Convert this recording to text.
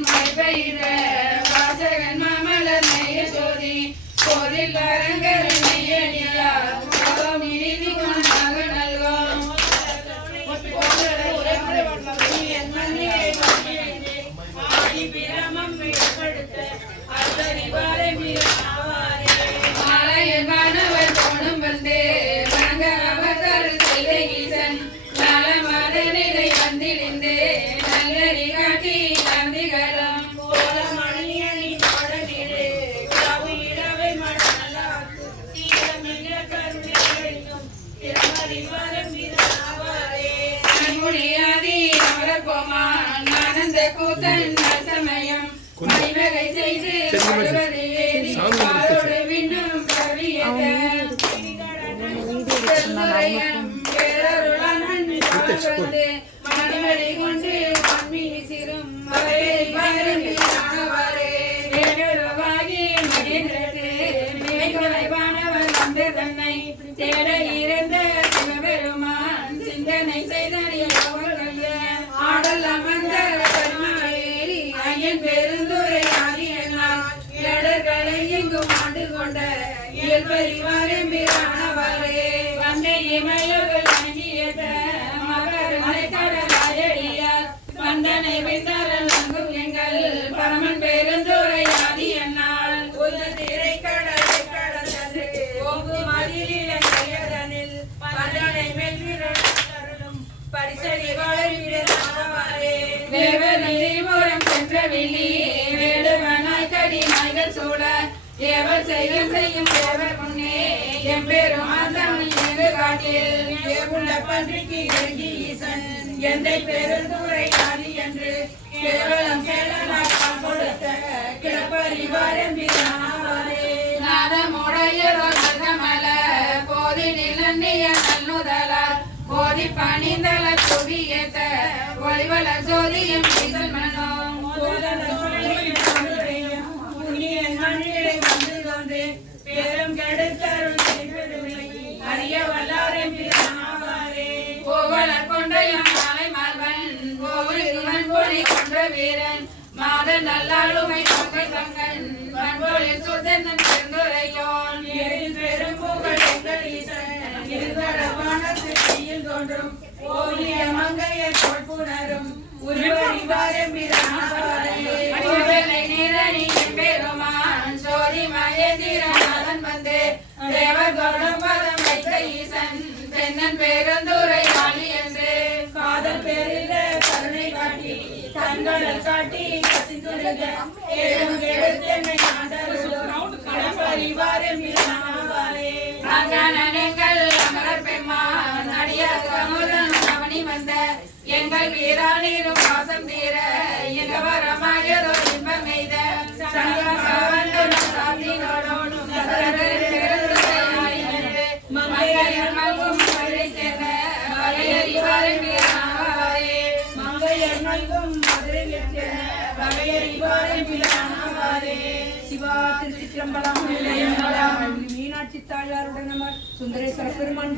மழை பெய்த வாசகன் மாமலர் நெய்ய சோதி போரில் அரங்கர் நெய்யடியா கோலம் நீதி குணமாக நல்கும். மாலையில் ஆனந்த கூத்தன் நற்சமயம் மணிவகை செய்து வருவது ஏறி விண்ணும் கவியத மணிவழி கொண்டு மண்மீனி சிறும் வரையை மகேந்திரத்து. வந்து தன்னை தேட இருந்த என் ஐயன் பெருந்துரை ஆகியனால் இடர்களை எங்கும் ஆண்டு கொண்ட இயல்பறிவாரம்பிரானவரே வந்தே இமையோர்கள் வணங்கியத மகர் மலைக்கடலாயடியார் வந்தனை விந்தரன் தேவர் செய்யும் செய்யும் தேவர் முன்னே எம்பெருமான் தமிழ் எங்கு காட்டில். உள்ள பன்றிக்கு இறங்கி ஈசன் எந்தை பெருந்துரை ஆதி என்று கேவலம் கேளனாய் கொடுத்த கிளப்பறிவாரம்பிரானவரே நாதமுடையரோ நகமல போதி நிலண்டிய நல்லுதலால் போதி பணிந்தல புவியத்த ஒளிவல ஜோதியும் ஈசன் வீரன். மாதன் நல்லாளுமை பங்கை பங்கன் பண்பொழில் சுதந்தன் பெருந்துரையோன். பெரும் புகழ் எங்கள் ஈசன். இருவரவானத்து கையில் தோன்றும். ஓவிய மங்கையர் பொற்புணரும் பெருமான் சோதி மயந்திரநாதன் வந்து. தேவகோடம் பதம் வைத்த ஈசன். தென்னன் காட்டி கசிந்துருக ஏழும் கெடுத்தென்னை ஆண்டருளும் கடம்பறிவாரம் அங்கனங்கள் அமரர் பெம்மான் அடியார் கமுதன் அவனி வந்த. எங்கள் வீரானீரும் வாசம் தீர எங்க வரமாயதோ இன்பம் எய்த. சங்கம் கவர்ந்து சாத்தினோடும் மங்கையர் மங்கும் மழை சேர்ந்த மங்கையர் சிவா திருச்சிற்றம்பலம் மீனாட்சி தாயாருடன் நம்ம சுந்தரேஸ்வர பெருமான்